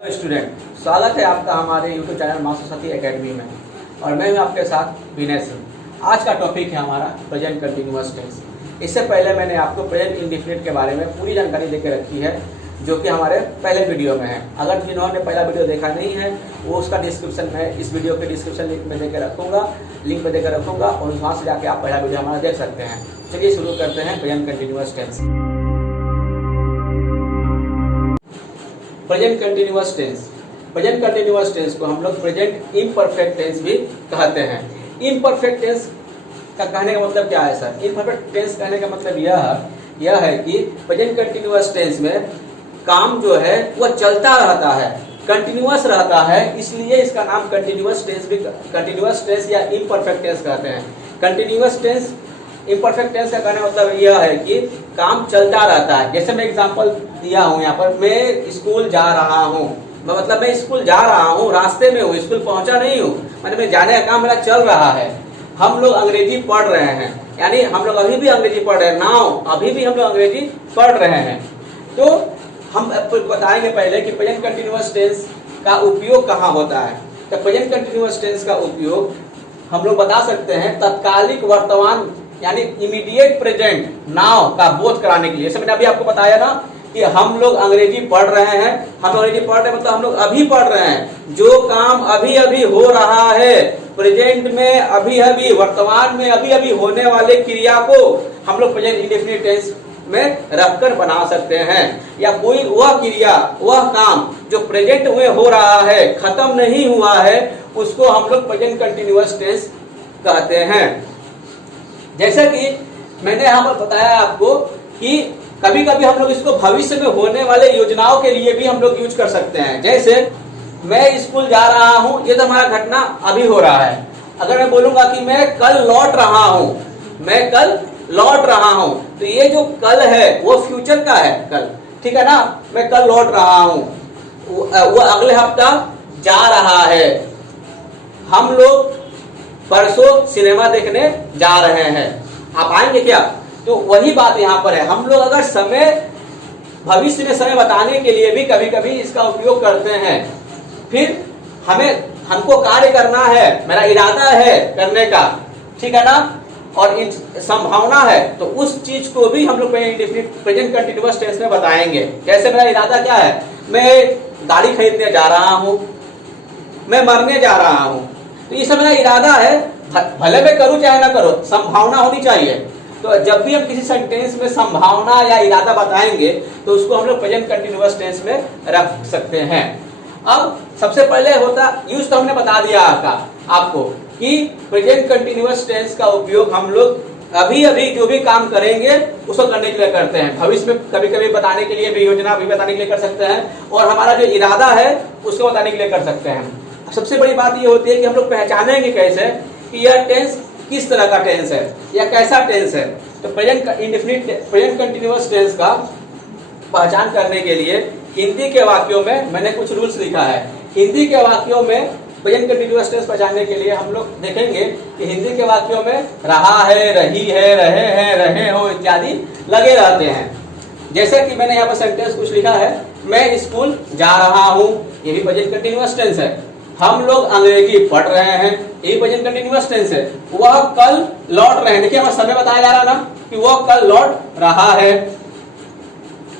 Student, स्वागत है आपका हमारे यूट्यूब चैनल माँ सरस्वती एकेडमी में और मैं हूँ आपके साथ विनय सिंह। आज का टॉपिक है हमारा प्रेजेंट कंटिन्यूअस टेंस। इससे पहले मैंने आपको प्रेजेंट इंडेफिनिट के बारे में पूरी जानकारी देकर रखी है जो कि हमारे पहले वीडियो में है। अगर जिन्होंने पहला वीडियो देखा नहीं है वो उसका डिस्क्रिप्शन में, इस वीडियो के डिस्क्रिप्शन लिंक में देकर रखूँगा, लिंक में देकर रखूँगा और वहाँ से जाके आप पहला वीडियो हमारा देख सकते हैं। चलिए शुरू करते हैं present continuous tense. Present continuous tense, present continuous tense को हम लोग प्रेजेंट इम्परफेक्ट टेंस भी कहते हैं। इम्परफेक्ट टेंस का कहने का मतलब क्या है सर? इम्परफेक्ट टेंस कहने का मतलब यह है कि प्रेजेंट कंटिन्यूअस टेंस में काम जो है वह चलता रहता है, कंटिन्यूअस रहता है, इसलिए इसका नाम कंटिन्यूअस टेंस भी, कंटिन्यूअस टेंस या इम्परफेक्ट टेंस कहते हैं। कंटिन्यूअस टेंस, इम्परफेक्ट टेंस का कहने का मतलब यह है कि काम चलता रहता है। जैसे मैं एग्जांपल दिया हूँ यहाँ पर, मैं स्कूल जा रहा हूँ, मतलब मैं स्कूल जा रहा हूँ, रास्ते में हूँ, स्कूल पहुंचा नहीं हूँ, मतलब मैं जाने का काम मेरा चल रहा है। हम लोग अंग्रेजी पढ़ रहे हैं, यानी हम लोग अभी भी अंग्रेजी पढ़ रहे हैं, नाउ अभी भी हम लोग अंग्रेजी पढ़ रहे हैं। तो हम बताएंगे पहले कि प्रेजेंट कंटिन्यूअस टेंस का उपयोग कहाँ होता है। तो प्रेजेंट कंटिन्यूअस टेंस का उपयोग हम लोग बता सकते हैं तत्कालिक वर्तमान यानी इमीडिएट प्रेजेंट नाउ का बोध कराने के लिए। जैसे मैंने अभी आपको बताया ना कि हम लोग अंग्रेजी पढ़ रहे हैं, हम अंग्रेजी पढ़ रहे हैं मतलब हम लोग अभी पढ़ रहे हैं। जो काम अभी अभी हो रहा है, प्रेजेंट में अभी अभी, वर्तमान में अभी अभी होने वाले क्रिया को हम लोग प्रेजेंट इंडेफिनिट टेंस में रखकर बना सकते हैं। या कोई वह क्रिया, वह काम जो प्रेजेंट में हो रहा है, खत्म नहीं हुआ है, उसको हम लोग प्रेजेंट कंटिन्यूअस टेंस कहते हैं। जैसे कि मैंने यहाँ पर बताया आपको कि कभी कभी हम लोग इसको भविष्य में होने वाले योजनाओं के लिए भी हम लोग यूज कर सकते हैं। जैसे मैं स्कूल जा रहा हूँ, ये तो हमारा घटना अभी हो रहा है। अगर मैं बोलूंगा कि मैं कल लौट रहा हूँ, मैं कल लौट रहा हूँ, तो ये जो कल है वो फ्यूचर का है, कल, ठीक है ना। मैं कल लौट रहा हूँ, वो अगले हफ्ता जा रहा है। हम लोग परसों सिनेमा देखने जा रहे हैं, आप आएंगे क्या? तो वही बात यहाँ पर है। हम लोग अगर समय, भविष्य में समय बताने के लिए भी कभी कभी इसका उपयोग करते हैं। फिर हमको कार्य करना है, मेरा इरादा है करने का, ठीक है ना, और संभावना है, तो उस चीज को भी हम लोग प्रेजेंट कंटिन्यूअस टेंस में बताएंगे। जैसे मेरा इरादा क्या है, मैं गाड़ी खरीदने जा रहा हूँ, मैं मरने जा रहा हूँ, तो ये सब मेरा इरादा है, भले मैं करूँ चाहे ना करूँ, संभावना होनी चाहिए। तो जब भी हम किसी सेंटेंस में संभावना या इरादा बताएंगे तो उसको हम लोग प्रेजेंट कंटिन्यूअस टेंस में रख सकते हैं। अब सबसे पहले होता यूज, तो हमने बता दिया आपको कि प्रेजेंट कंटिन्यूअस टेंस का उपयोग हम लोग अभी अभी जो भी काम करेंगे उसको करने के लिए करते हैं। भविष्य में कभी कभी बताने के लिए भी, योजना भी बताने के लिए कर सकते हैं, और हमारा जो इरादा है उसको बताने के लिए कर सकते हैं। सबसे बड़ी बात ये होती है कि हम लोग पहचानेंगे कैसे कि यह टेंस किस तरह का टेंस है या कैसा टेंस है। तो प्रेजेंट कंटिन्यूअस टेंस का पहचान करने के लिए हिंदी के वाक्यों में मैंने कुछ रूल्स लिखा है। हिंदी के वाक्यों में प्रेजेंट कंटिन्यूअस टेंस पहचानने के लिए हम लोग देखेंगे कि हिंदी के वाक्यों में रहा है, रही है, रहे हैं, रहे हो इत्यादि लगे रहते हैं। जैसे कि मैंने यहाँ पर सेंटेंस कुछ लिखा है, मैं स्कूल जा रहा हूँ, ये भी प्रेजेंट कंटिन्यूअस टेंस है। हम लोग अंग्रेजी पढ़ रहे हैं, ये प्रेजेंट कंटिन्यूअस टेंस है। वह कल लौट रहे हैं, देखिए हमारा समय बताया जा रहा ना कि वह कल लौट रहा है।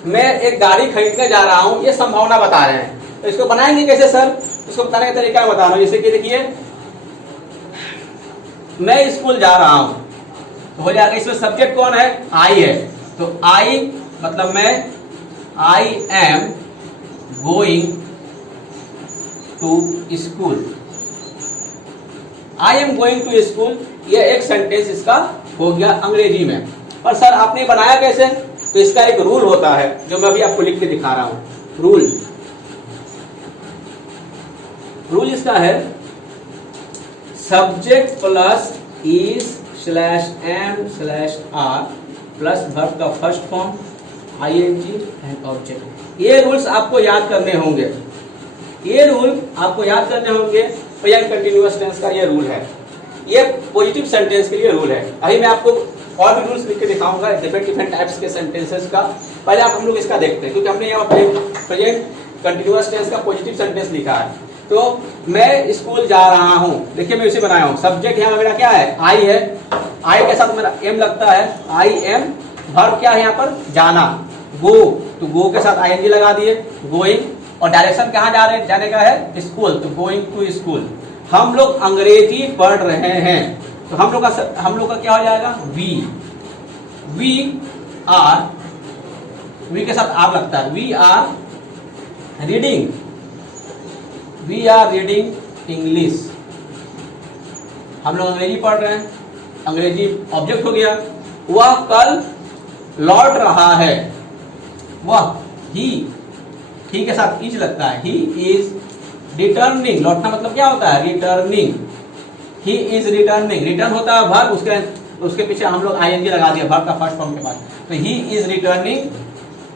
मैं एक गाड़ी खरीदने जा रहा हूँ, ये संभावना बता रहे हैं। तो इसको बनाएंगे कैसे सर? इसको बताने का तरीका बता रहा हूँ। जैसे कि देखिए, मैं स्कूल जा रहा हूँ, तो हो जाएगा इसमें सब्जेक्ट कौन है? आई है। तो आई मतलब मैं, I am going to school, I am going to school, ये एक सेंटेंस इसका हो गया अंग्रेजी में। पर सर आपने बनाया कैसे? तो इसका एक रूल होता है जो मैं अभी आपको लिख के दिखा रहा हूं। रूल इसका है, subject plus is slash am slash are plus verb का first form ING and object. ये रूल्स आपको याद करने होंगे, ये रूल आपको याद करने होंगे। प्रेजेंट कंटिन्यूअस टेंस का ये रूल है, ये पॉजिटिव सेंटेंस के लिए रूल है। अभी मैं आपको और भी रूल्स लिख के दिखाऊंगा डिफरेंट टाइप्स के सेंटेंसेस का। पहले हम लोग इसका देखते हैं, क्योंकि हमने यहाँ प्रेजेंट कंटिन्यूअस टेंस का पॉजिटिव सेंटेंस लिखा है। तो मैं स्कूल जा रहा हूं, देखिए मैं उसे बनाया हूं। सब्जेक्ट यहाँ मेरा क्या है, आई है, आई के साथ मेरा एम लगता है, आई एम। वर्ब क्या है यहाँ पर, जाना, गो, तो गो के साथ आईएनजी लगा दिए, गोइंग। और डायरेक्शन कहाँ जा रहे, जाने का है, स्कूल, तो गोइंग टू स्कूल। हम लोग अंग्रेजी पढ़ रहे हैं, तो हम लोग का क्या हो जाएगा, वी आर, वी के साथ आर लगता है, वी आर रीडिंग इंग्लिश। हम लोग अंग्रेजी पढ़ रहे हैं, अंग्रेजी ऑब्जेक्ट हो गया। वह कल लौट रहा है, वह, ही के साथ इज लगता है, ही इज रिटर्निंग। लौटना मतलब क्या होता है, returning. He is returning, return होता है वर्ब, उसके पीछे हम लोग आईएनजी लगा दिया वर्ब का फर्स्ट फॉर्म के बाद, तो ही इज रिटर्निंग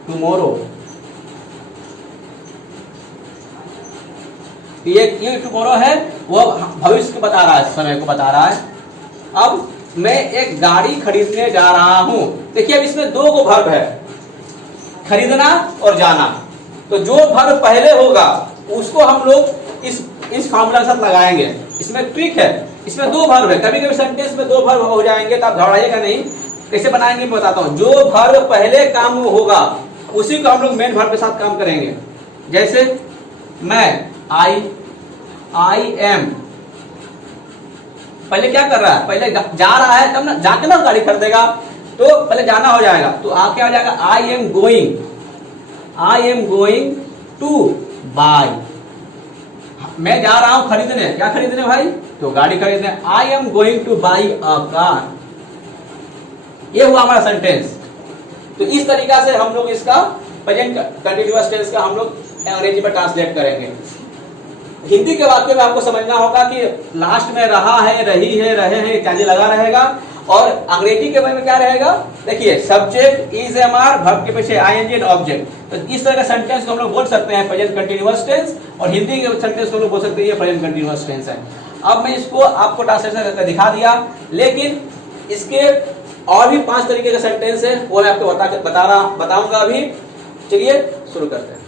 टुमारो। ये टुमारो है, वो भविष्य को बता रहा है, समय को बता रहा है। अब मैं एक गाड़ी खरीदने जा रहा हूं, देखिए अब इसमें दो को वर्ब है, खरीदना और जाना। तो जो वर्ब पहले होगा उसको हम लोग इस फार्मूला के साथ लगाएंगे। इसमें ट्रिक है, इसमें दो वर्ब है, कभी कभी सेंटेंस में दो वर्ब हो जाएंगे तो आप घबराइएगा नहीं। कैसे बनाएंगे मैं बताता हूं। जो वर्ब पहले काम में होगा उसी को हम लोग मेन वर्ब के साथ काम करेंगे। जैसे मैं, आई एम, पहले क्या कर रहा है, पहले जा रहा है, तब ना जाके ना गाड़ी खरीदेगा, तो पहले जाना हो जाएगा, तो आप क्या हो जाएगा, I am going to buy. मैं जा रहा हूं खरीदने, क्या खरीदने भाई, तो गाड़ी खरीदने, आई am going two by a car. ये हुआ हमारा सेंटेंस। तो इस तरीका से हम लोग इसका प्रेजेंट कंटीन्यूअस टेंस का हम लोग अंग्रेजी में ट्रांसलेट करेंगे। हिंदी के वाक्य में आपको समझना होगा कि लास्ट में रहा है, रही है, रहे हैं इत्यादि लगा रहेगा। और अंग्रेजी के में क्या रहेगा, देखिए subject is am are, verb के पीछे आईएनजी एंड ऑब्जेक्ट। तो इस तरह का सेंटेंस को हम लोग बोल सकते हैं प्रेजेंट कंटीन्यूअस टेंस, और हिंदी के सेंटेंस को हम लोग बोल सकते हैं ये प्रेजेंट कंटीन्यूअस टेंस है। अब मैं इसको आपको ट्रांसलेशन करके दिखा दिया, लेकिन इसके और भी 5 तरीके के सेंटेंस है, वो मैं आपको बताऊंगा अभी। चलिए शुरू करते हैं।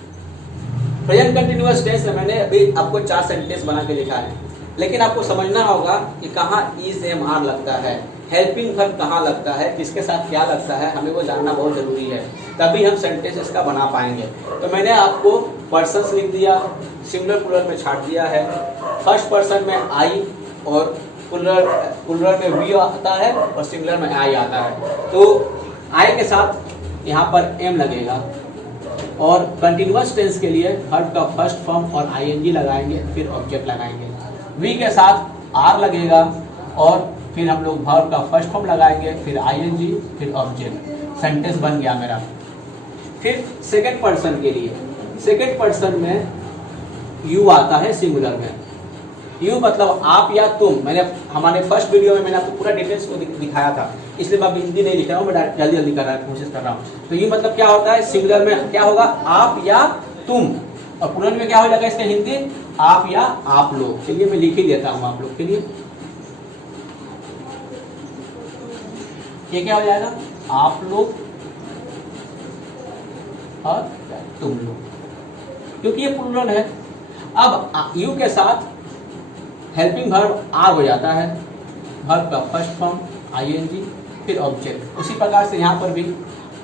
प्रेजेंट कंटीन्यूअस टेंस में मैंने अभी आपको 4 सेंटेंस बना के लिखा है, लेकिन आपको समझना होगा कि कहाँ इज एम आर लगता है, हेल्पिंग वर्ब कहाँ लगता है, किसके साथ क्या लगता है, हमें वो जानना बहुत जरूरी है, तभी हम सेंटेंस इसका बना पाएंगे। तो मैंने आपको पर्सन्स लिख दिया, सिंगुलर प्लूरल में छाट दिया है। फर्स्ट पर्सन में आई और प्लूरल में वी आता है और सिंगुलर में आई आता है। तो आई के साथ यहाँ पर एम लगेगा, और कंटीन्यूअस टेंस के लिए वर्ब का फर्स्ट फॉर्म और आईएनजी लगाएंगे, फिर ऑब्जेक्ट लगाएंगे। वी के साथ आर लगेगा, और फिर हम लोग वर्ब का फर्स्ट फॉर्म लगाएंगे, फिर आईएनजी, फिर ऑब्जेक्ट। सेंटेंस बन गया मेरा। फिर सेकंड पर्सन के लिए, सेकंड पर्सन में यू आता है सिंगुलर में। यू मतलब आप या तुम। मैंने हमारे फर्स्ट वीडियो में मैंने आपको पूरा डिटेल्स को दिखाया था, इसलिए मैं हिंदी नहीं लिख रहा हूँ, मैं जल्दी करने की कोशिश कर रहा हूँ। तो यू मतलब क्या होता है, सिंगुलर में क्या होगा, आप या तुम, और प्लूरल में क्या हो जाएगा इसका हिंदी, आप या आप लोग। चलिए मैं लिख ही देता हूँ आप लोग के लिए। ये क्या हो जाएगा, आप लोग और तुम लोग, क्योंकि ये प्लूरल है। अब यू के साथ हेल्पिंग वर्ब आर हो जाता है, वर्ब का फर्स्ट फॉर्म आईएनजी, फिर ऑब्जेक्ट। उसी प्रकार से यहाँ पर भी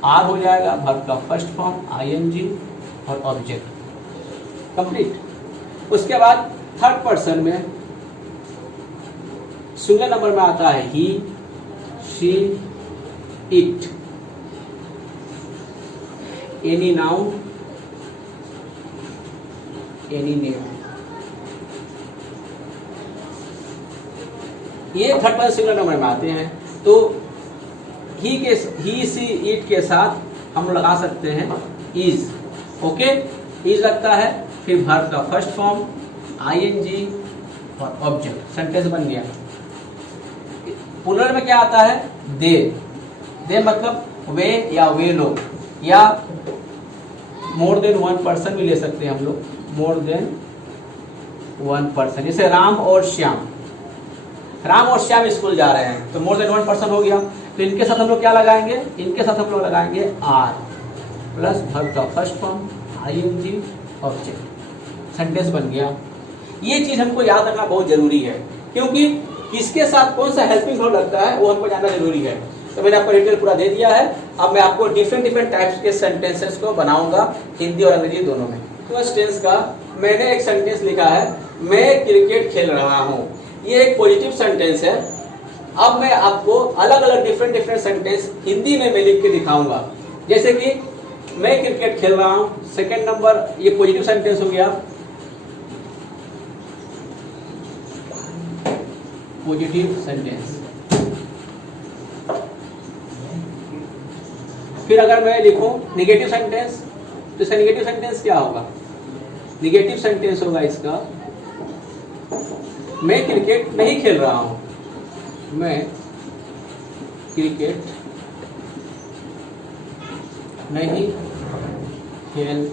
आर हो जाएगा, वर्ब का फर्स्ट फॉर्म आईएनजी और ऑब्जेक्ट, कंप्लीट। उसके बाद थर्ड पर्सन में सिंगल नंबर में आता है he, she, it, any noun, any name. ये थर्ड पर्सन सिंगुलर नंबर में आते हैं। तो ही, सी, इट के साथ हम लगा सकते हैं इज। ओके, इज लगता है, फिर वर्ब का फर्स्ट फॉर्म आईएनजी और ऑब्जेक्ट, सेंटेंस बन गया। प्लूरल में क्या आता है, दे। दे मतलब वे या वे लोग, या मोर देन वन पर्सन भी ले सकते हैं हम लोग, मोर देन वन पर्सन। जैसे राम और श्याम, राम और श्याम स्कूल जा रहे हैं, तो मोर देन वन पर्सन हो गया। तो इनके साथ हम लोग क्या लगाएंगे, इनके साथ हम लोग लगाएंगे आर प्लस वर्ब का first form ING object, sentence बन गया। ये चीज हमको याद रखना बहुत जरूरी है, क्योंकि किसके साथ कौन सा हेल्पिंग वर्ब लगता है वो हमको जानना जरूरी है। तो मैंने आपको डिटेल पूरा दे दिया है। अब मैं आपको डिफरेंट टाइप्स के सेंटेंसेस को बनाऊंगा हिंदी और अंग्रेजी दोनों में। फर्स्ट टेंस का मैंने एक सेंटेंस लिखा है, मैं क्रिकेट खेल रहा हूँ। ये एक पॉजिटिव सेंटेंस है। अब मैं आपको अलग अलग डिफरेंट सेंटेंस हिंदी में मैं लिख के दिखाऊंगा। जैसे कि मैं क्रिकेट खेल रहा हूँ, सेकंड नंबर ये पॉजिटिव सेंटेंस हो गया, पॉजिटिव सेंटेंस। फिर अगर मैं लिखूं निगेटिव सेंटेंस, तो इसका निगेटिव सेंटेंस क्या होगा? निगेटिव सेंटेंस होगा इसका, मैं क्रिकेट नहीं खेल रहा हूं, मैं क्रिकेट नहीं खेल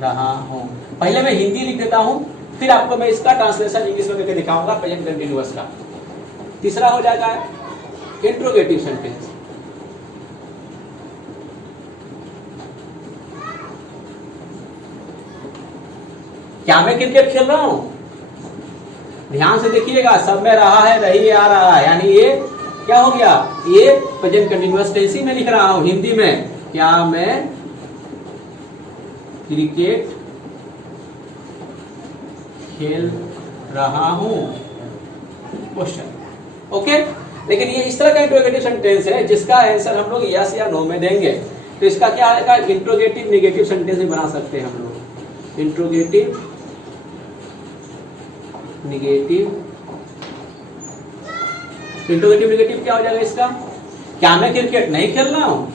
रहा हूं। पहले मैं हिंदी लिख देता हूं, फिर आपको मैं इसका ट्रांसलेशन इंग्लिश में करके दिखाऊंगा प्रेजेंट कंटिन्यूअस का। तीसरा हो जाएगा इंट्रोगेटिव सेंटेंस। क्या मैं क्रिकेट खेल रहा हूं? ध्यान से देखिएगा, सब में रहा है, रही आ रहा है, यानी ये क्या हो गया? ये प्रेजेंट कंटिन्यूअस टेंस ही में लिख रहा हूं हिंदी में। क्या मैं क्रिकेट खेल रहा हूं? क्वेश्चन। ओके, लेकिन ये इस तरह का इंट्रोगेटिव सेंटेंस है जिसका आंसर हम लोग यस या नो में देंगे। तो इसका क्या आएगा? इंट्रोगेटिव निगेटिव सेंटेंस भी बना सकते हैं हम लोग। इंट्रोगेटिव निगेटिव, इंट्रोगेटिव निगेटिव क्या हो जाएगा इसका? क्या मैं क्रिकेट नहीं खेल रहा हूं?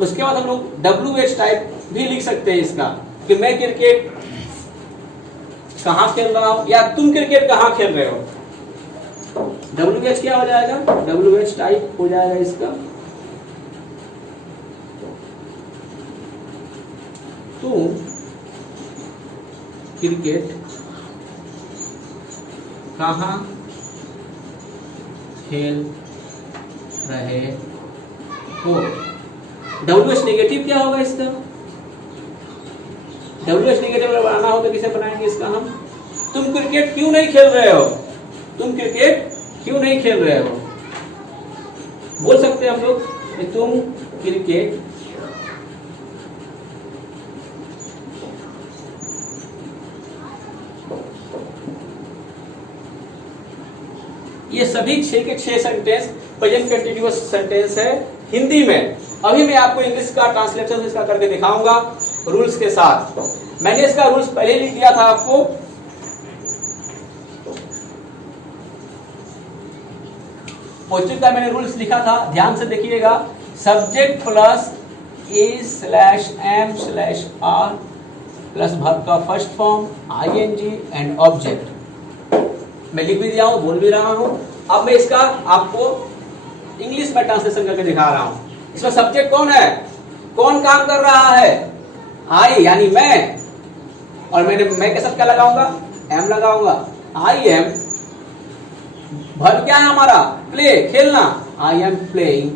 उसके बाद हम लोग WH टाइप भी लिख सकते हैं इसका, कि मैं क्रिकेट कहां खेल रहा हूं, या तुम क्रिकेट कहां खेल रहे हो। WH क्या हो जाएगा? WH टाइप हो जाएगा इसका, तुम क्रिकेट कहां खेल रहे हो। WH नेगेटिव क्या होगा इसका? WH नेगेटिव बनाना हो तो किसे बनाएंगे इसका हम? तुम क्रिकेट क्यों नहीं खेल रहे हो? तुम क्रिकेट क्यों नहीं खेल रहे हो? बोल सकते हैं हम लोग कि तुम क्रिकेट ये सभी 6 के 6 सेंटेंस प्रेजेंट कंटिन्यूअस सेंटेंस है हिंदी में। अभी मैं आपको इंग्लिश का ट्रांसलेशन इसका करके दिखाऊंगा रूल्स के साथ। मैंने इसका रूल्स पहले लिख दिया था आपको। पॉजिटिव का मैंने रूल्स लिखा था, ध्यान से देखिएगा। Subject plus is/am/are plus verb का first form ing and object. मैं लिख भी दिया हूं, बोल भी रहा हूं। अब मैं इसका आपको इंग्लिश में ट्रांसलेशन करके दिखा रहा हूं। इसमें सब्जेक्ट कौन है? कौन काम कर रहा है? आई यानी मैं, और मैं के साथ क्या लगाऊंगा? एम लगाऊंगा। I am. वर्ब क्या है हमारा? प्ले, खेलना। I am playing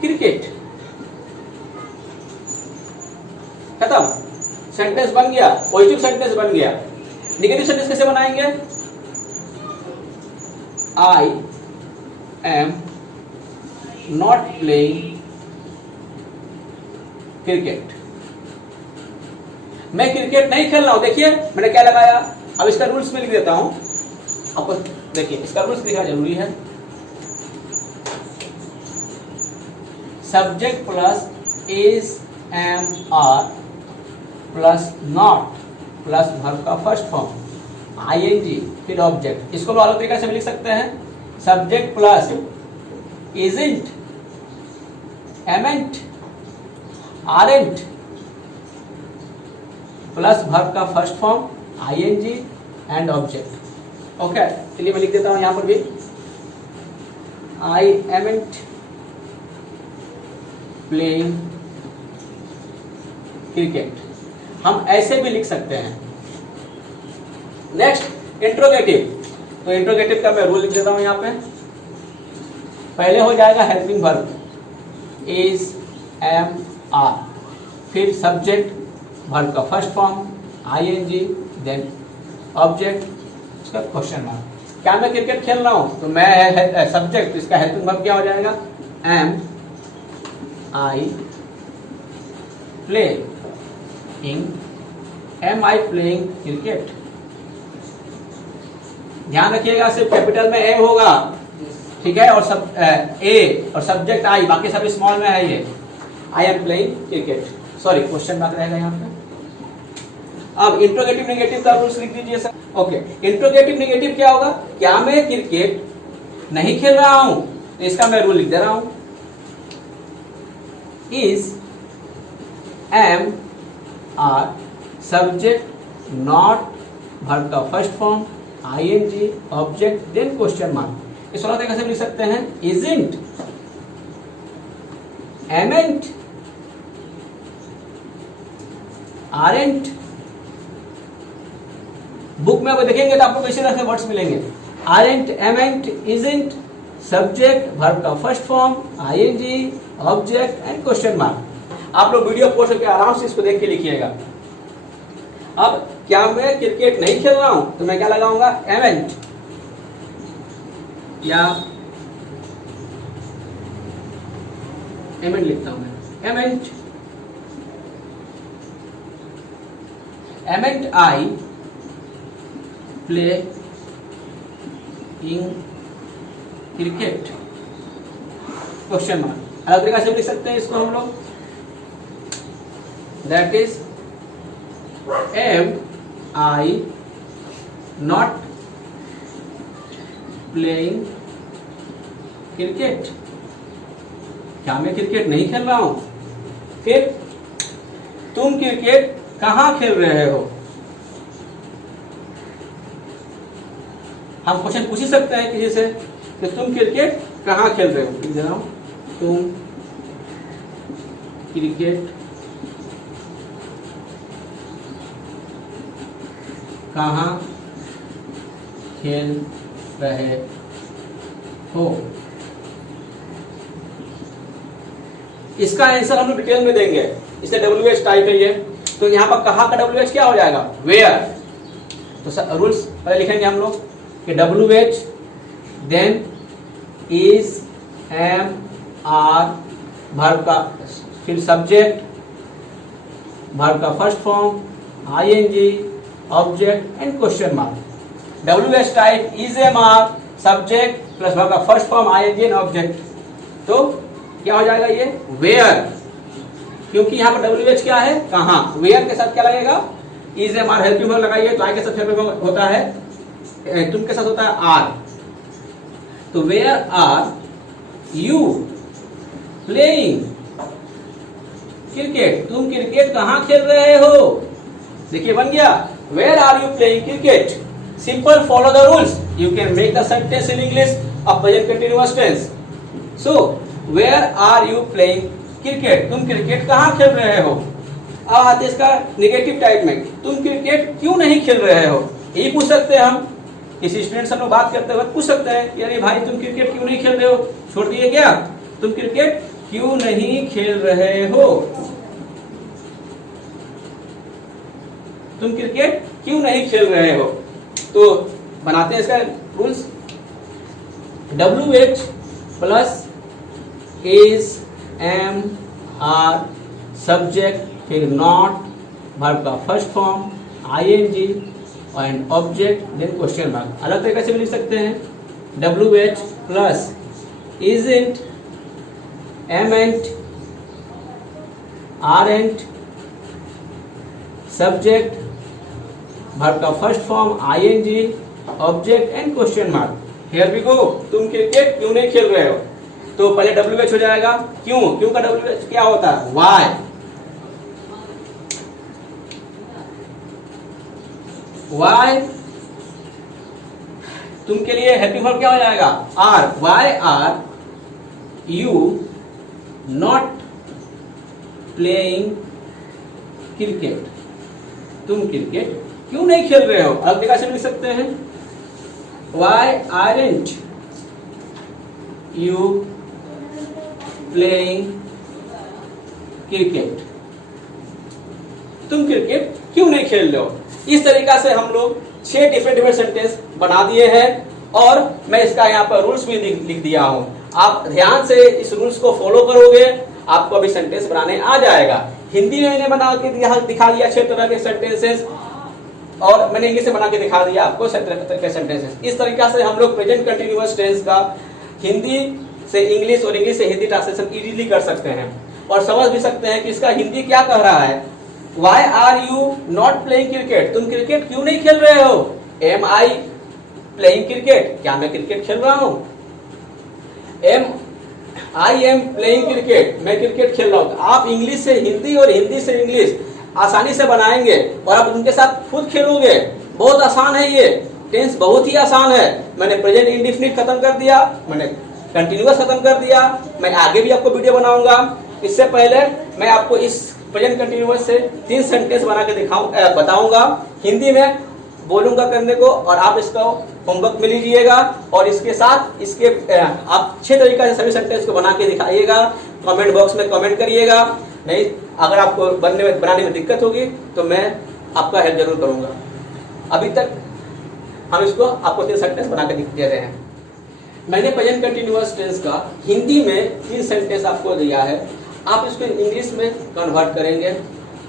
cricket. खत्म, सेंटेंस बन गया, पॉजिटिव सेंटेंस बन गया। नेगेटिव सेंटेंस कैसे बनाएंगे? I am not playing cricket. मैं क्रिकेट नहीं खेल रहा हूं। देखिए मैंने क्या लगाया। अब इसका रूल्स में लिख देता हूं आपको। देखिए इसका रूल्स लिखना जरूरी है। Subject plus is am are plus not plus verb का फर्स्ट फॉर्म आईएनजी फिर ऑब्जेक्ट। इसको अलग तरीके से भी लिख सकते हैं। Subject plus isn't, amn't, aren't plus verb का first form ING and object. Okay, चलिए मैं लिख देता हूं यहां पर भी। I amn't playing cricket. हम ऐसे भी लिख सकते हैं, नेक्स्ट इंट्रोगेटिव, तो इंट्रोगेटिव का मैं रूल लिख देता हूं यहाँ पे। पहले हो जाएगा helping verb is, am, are, फिर सब्जेक्ट वर्ब का first form ING, then object, उसका क्वेश्चन मार्क। क्या मैं क्रिकेट खेल रहा हूं, तो मैं है सब्जेक्ट, तो इसका हेल्पिंग वर्ब क्या हो जाएगा, am I playing, am I playing cricket. ध्यान रखिएगा सिर्फ कैपिटल में एम होगा, ठीक है, और सब ए और सब्जेक्ट आई, बाकी सब स्मॉल में है ये। I am playing cricket, sorry question mark रहेगा यहाँ पे। अब इंट्रोगेटिव नेगेटिव का रूल्स लिख दीजिए सर। ओके, इंट्रोगेटिव नेगेटिव क्या होगा, क्या मैं क्रिकेट नहीं खेल रहा हूं, तो इसका मैं रूल लिख दे रहा हूं, is, am, are, subject not verb का first form ING, object, then question mark. इस वाला तरीके से लिख सकते हैं, इजंट, एमेंट, आरेंट। बुक में अब देखेंगे तो आपको कैसे तरह से वर्ड्स मिलेंगे, aren't, amn't, isn't, subject verb का first form ING, object and question mark. आप लोग वीडियो पोस्ट करके आराम से इसको देख के लिखिएगा। अब क्या मैं क्रिकेट नहीं खेल रहा हूं, तो मैं क्या लगाऊंगा, एमेंट, या एमेंट लिखता हूं मैं, amn't, amn't I playing cricket, question mark. अलग तरीका से लिख सकते हैं इसको हम लोग, that is am I not playing cricket, क्या मैं क्रिकेट नहीं खेल रहा हूं। फिर तुम क्रिकेट कहां खेल रहे हो, हम क्वेश्चन पूछ ही सकते हैं किसी से कि तुम क्रिकेट कहां खेल रहे हो, तुम क्रिकेट कहां खेल रहे हो। इसका आंसर हम लोग डिटेल में देंगे, इससे WH टाइप है ये, तो यहाँ पर कहा का WH क्या हो जाएगा, वेयर। तो रूल्स पहले लिखेंगे हम लोग कि WH, then is, am, are, verb का फिर सब्जेक्ट वर्ब का first form ING, object and question mark. WH type is, am, are, subject plus verb का first form ING and object, तो क्या हो जाएगा ये, वेयर, क्योंकि यहाँ पर WH क्या है, कहां, वेयर के साथ क्या लगेगा, is, am, are, helping verb लगाइए, तो आई के साथ हेल्पिंग वर्ब होता है, तुम के साथ होता है आर, तो where are you playing cricket, तुम क्रिकेट कहां खेल रहे हो। देखिए बन गया, where are you playing cricket. Simple, follow the rules, you can make the sentence in English of present continuous tense. So where are you playing cricket, तुम cricket कहां खेल रहे हो। अब आते इसका नेगेटिव टाइप में, तुम क्रिकेट क्यों नहीं खेल रहे हो, यही पूछ सकते हैं हम। किसी स्टूडेंट से हम लोग बात करते वक्त पूछ सकते हैं कि अरे भाई तुम क्रिकेट क्यों नहीं खेल रहे हो, छोड़ दिए क्या, तुम क्रिकेट क्यों नहीं खेल रहे हो, तुम क्रिकेट क्यों नहीं खेल रहे हो। तो बनाते हैं इसका rules, WH plus is, am, are, subject फिर नॉट वर्ब का first form ING and object then question mark. अलग तरीके से भी लिख सकते हैं, WH plus isn't, amn't, aren't, subject verb का first form ING, object and question mark. Here we go, तुम क्रिकेट क्यों नहीं खेल रहे हो, तो पहले WH हो जाएगा, क्यों, क्यों का WH क्या होता है, वाई, वाई, तुम के लिए हेल्पिंग वर्ब क्या हो जाएगा, are, why are you not playing cricket, तुम क्रिकेट क्यों नहीं खेल रहे हो? अगले क्वेश्चन लिख सकते हैं why aren't you playing cricket, तुम क्रिकेट क्यों नहीं खेल रहे हो? इस तरीका से हम लोग 6 डिफरेंट सेंटेंस बना दिए हैं और मैं इसका यहाँ पर रूल्स भी लिख दिया हूं। आप ध्यान से इस रूल्स को फॉलो करोगे, आपको अभी सेंटेंस बनाने आ जाएगा। हिंदी में मैंने बना के दिखा दिया 6 तरह के सेंटेंसेस और मैंने इंग्लिश में बना के दिखा दिया आपको 7 तरह के सेंटेंसेस। इस तरीका से हम लोग प्रेजेंट कंटिन्यूअस टेंस का हिंदी से इंग्लिश और इंग्लिश से हिंदी ट्रांसलेशन इजीली कर सकते हैं और समझ भी सकते हैं कि इसका हिंदी क्या कह रहा है। Why are you not playing cricket? तुम क्रिकेट क्यों नहीं खेल रहे हो? Am I playing cricket? क्या मैं क्रिकेट खेल रहा हूँ? I am playing cricket. मैं क्रिकेट खेल रहा हूँ। आप इंग्लिश से हिंदी और हिंदी से इंग्लिश आसानी से बनाएंगे और आप उनके साथ खुद खेलोगे। बहुत आसान है ये टेंस, बहुत ही आसान है। मैंने प्रेजेंट इंडेफिनिट खत्म कर दिया, मैंने कंटिन्यूअस खत्म कर दिया। मैं आगे भी आपको वीडियो बनाऊंगा। इससे पहले मैं आपको इस प्रेजेंट कंटिन्यूअस से 3 सेंटेंस बना के बताऊंगा, हिंदी में बोलूंगा करने को और आप इसका होमवर्क में लीजिएगा और इसके साथ इसके आप 6 तरीका से सभी सेंटेंस को बना के दिखाइएगा। कमेंट बॉक्स में कमेंट करिएगा। नहीं, अगर आपको बनाने में दिक्कत होगी तो मैं आपका हेल्प जरूर करूंगा। अभी तक हम इसको आपको 3 सेंटेंस बना के दे रहे हैं। मैंने प्रेजेंट कंटिन्यूअस टेंस का हिंदी में 3 सेंटेंस आपको दिया है। आप इसको इंग्लिश में कन्वर्ट करेंगे,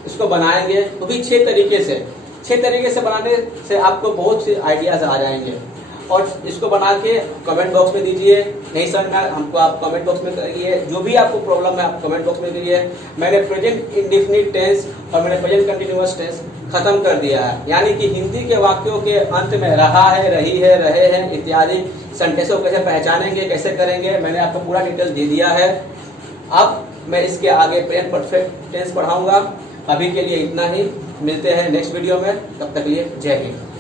इसको बनाएंगे, वो भी 6 तरीके से। 6 तरीके से बनाने से आपको बहुत से आइडियाज आ जाएंगे और इसको बना के कमेंट बॉक्स में दीजिए। नहीं सर मैं हमको आप कमेंट बॉक्स में करिए, जो भी आपको प्रॉब्लम है आप कमेंट बॉक्स में करिए। मैंने प्रेजेंट इंडेफिनिट टेंस और मैंने प्रेजेंट कंटिन्यूअस टेंस खत्म कर दिया है, यानी कि हिंदी के वाक्यों के अंत में रहा है, रही है, रहे हैं इत्यादि सेंटेंसों को कैसे पहचानेंगे, कैसे करेंगे, मैंने आपको पूरा डिटेल दे दिया है। अब मैं इसके आगे प्रेजेंट परफेक्ट टेंस पढ़ाऊंगा। अभी के लिए इतना ही, मिलते हैं नेक्स्ट वीडियो में, तब तक के लिए जय हिंद।